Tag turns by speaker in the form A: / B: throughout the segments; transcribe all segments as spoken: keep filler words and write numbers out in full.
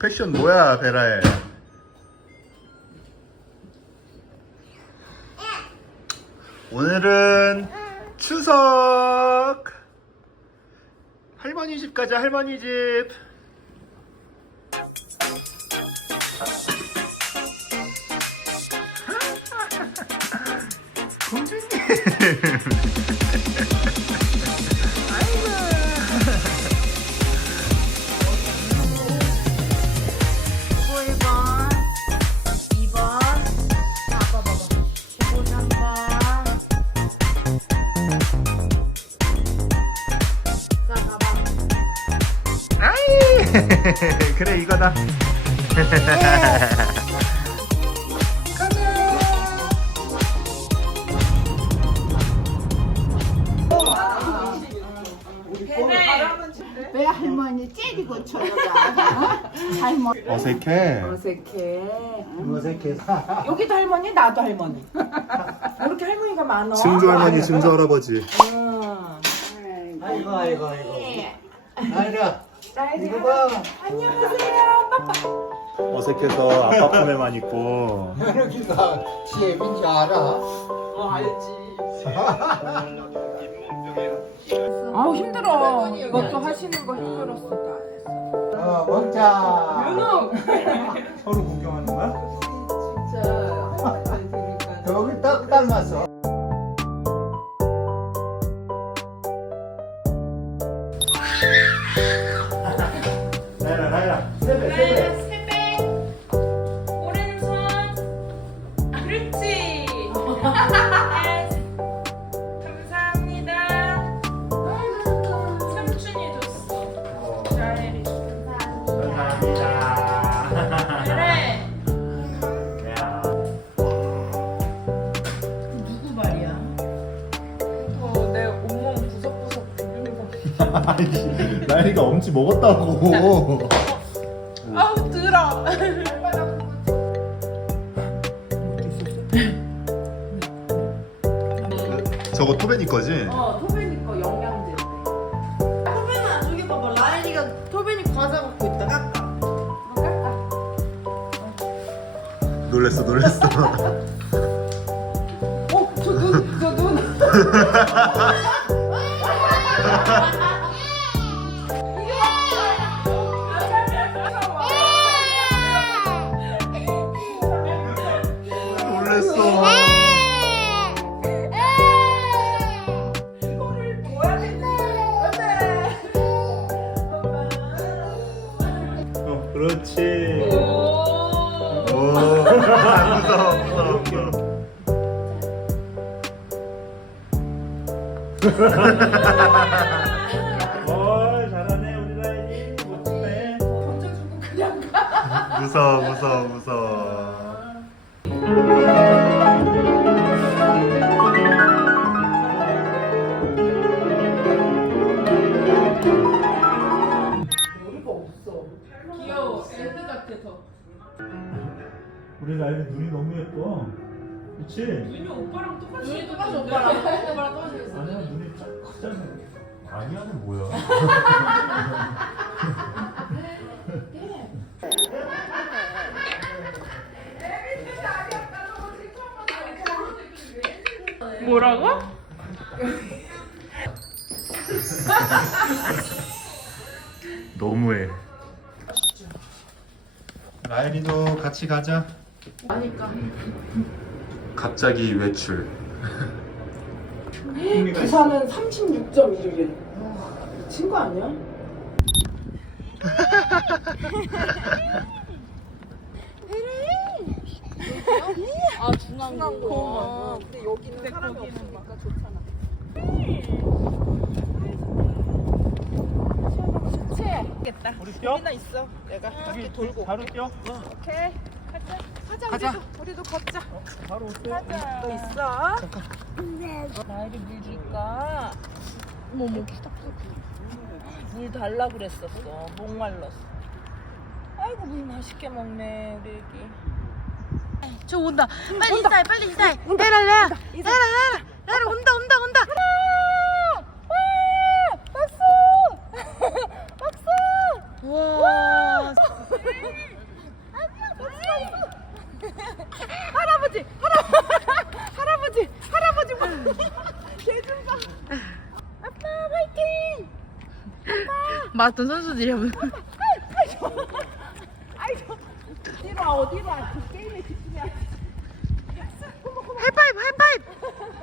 A: 패션 뭐야 베라에? 오늘은 추석. 할머니 집 가자. 할머니 집. 공주님. 그래 이거다.
B: 왜 할머니 째리고 쳐다봐? 할머니
A: 어색해.
B: 어색해.
C: 어색해.
B: 여기도 할머니, 나도 할머니. 이렇게 할머니가 많아.
A: 증조 할머니, 증조 할아버지.
B: 응.
C: 아이고 아이고 아이고. 나이라.
B: 나이리
C: 이거 봐.
B: 안녕하세요. 빠빠.
A: 어색해서 아빠 품에만 있고.
C: 여기가 시애민지 알아?
B: 어 알지. 아우 힘들어. 이것도 하시는 거 힘들었어.
C: 어 먹자.
B: 윤웅.
A: 서로 구경하는 거야?
B: 진짜 할머니 되니까.
C: 여기 딱 닮았어.
A: 나이라 나이라. 세배 세배.
D: 세배 오른손 그렇지 감사합니다. 삼촌이 줬어. 나혜리
A: 감사합니다.
D: 그래
A: 야.
D: 누구 말이야? 어내 온몸 구석구석 비비는 거.
A: 아니, 나이가 엄지 먹었다고.
D: 아우 들어.
A: 저거 토베니 거지?
B: 어 토베니 거 영양제.
D: 토베나 저기 봐봐. 라엘이가 토베니 과자 갖고 있다. 깎아.
A: 놀랬어 놀랬어.
B: 어저 눈, 저 눈.
A: 놀랬어.
B: 이거를 둬야 되는데.
A: 어, 그렇지.
D: 오.
A: 오. 무서워 무서워 무서워. 어 잘하네 우리 라인이 멋지네.
B: 던져주고 그냥 가.
A: 무서워 무서워 무서워.
B: 머리가 없어.
D: 귀여워. 애들 같아 더.
A: 우리 라인이 눈이 너무 예뻐. 그치?
D: 눈이 오빠랑 똑같이. 눈이
B: 똑같이 오빠랑 오빠랑 똑같이 생겼어.
A: 아니야 눈이 쫙 크잖아. 아니야는 뭐야?
D: 뭐라고?
A: 너무해. 라엘이도 같이 가자.
B: 아니까.
A: 갑자기 외출.
B: 부산은 삼십육 점 일이래. 미친 거 아니야?
D: 아 중앙고.
B: 근데 여기는 사람이 없으니까 좋잖아.
D: 겠다.
A: 우리 뛰어?
D: 우리나 있어. 내가 밖에 돌고.
A: 바로 뛰어?
D: 오케이. 가자. 가자.
A: 가자.
D: 우리도, 우리도 걷자.
A: 바로 올게.
D: 가자. 너 있어? 나이를 물 줄까? 어머머. 물 달라 그랬었어. 목말랐어. 아이고 물 맛있게 먹네 우리 애기. 저 온다. 빨리 인사해. 빨리 인사해. 내라 내라. 내라 내라. 내라 온다 온다 온다. 와! 박수! 박수! 와! 할아버지, 할아버지, 할아버지, 할아버지, 대준 봐. 아빠 화이팅!
B: 마라톤 선수들이야.
D: 아이고, 뒤로 와, 어디로 와? 그 게임에 집중해야 돼.
B: 하이파이브 하이파이브.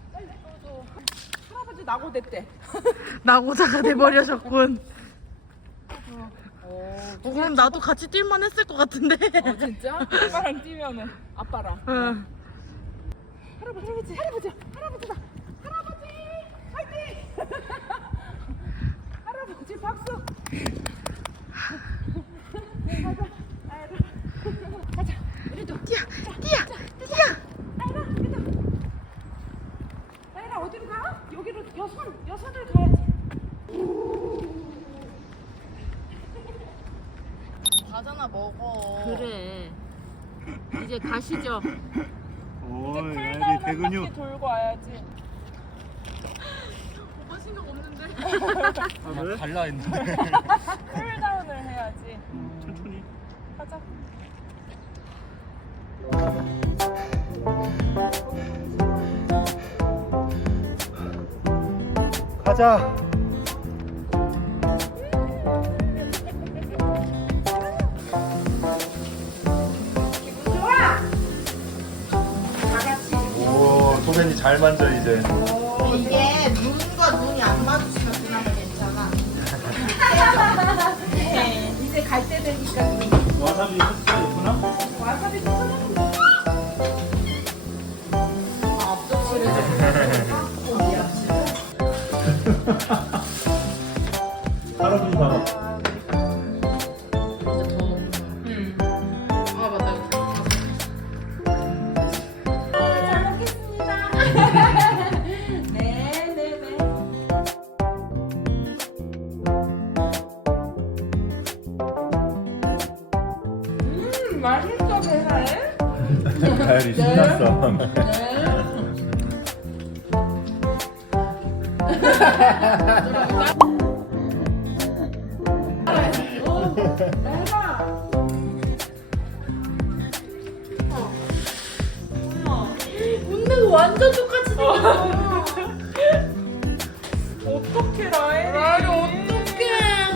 D: 할아버지 낙오 됐대.
B: 나고자가 돼버려졌군. 어, 그럼 나도 같이 뛸만 했을 것 같은데.
D: 어, 진짜? 아빠랑 뛰면은 아빠랑.
B: 응.
D: 할아버지, 할아버지, 할아버지, 할아버지다. 할아버지, 화이팅! 할아버지 박수. 가자, 아이라. 가자, 우리도.
B: 뛰어 뛰어 뛰어.
D: 아이라, 우리도. 아이라 어디로 가? 여기로 여선, 여선을 가야지.
B: 과자나 먹어.
D: 그래. 이제 가시죠.
A: 오,
D: 쿨다운
A: 애들
D: 한
A: 대근육.
D: 바퀴 돌고 와야지.
B: 오빠 생각 없는데.
A: 아, 왜?
C: 달라 했는데.
D: 쿨다운을 해야지.
A: 천천히.
D: 가자.
A: 가자. 오, 도면이 잘 만져 이제.
B: 이게 눈과 눈이 안 마주치면 그나마 괜찮아.
D: 이제 갈 때 되니까
A: 와사비 소스가 있구나.
D: 와사비 좀 쳐놓고.
A: 할아버지 봐.
B: 아 맞다.
D: 잘 먹겠습니다. 네, 네, 네. 음, 맛있어, 배나해?
A: 가열이 신났어.
B: 웃는 거 완전 똑같이 생겼어.
D: 어떡해, 라엘이.
B: 아니 어떡해.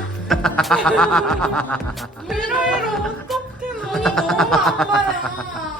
B: 미라이로 어떡해. 눈이 너무 아파요.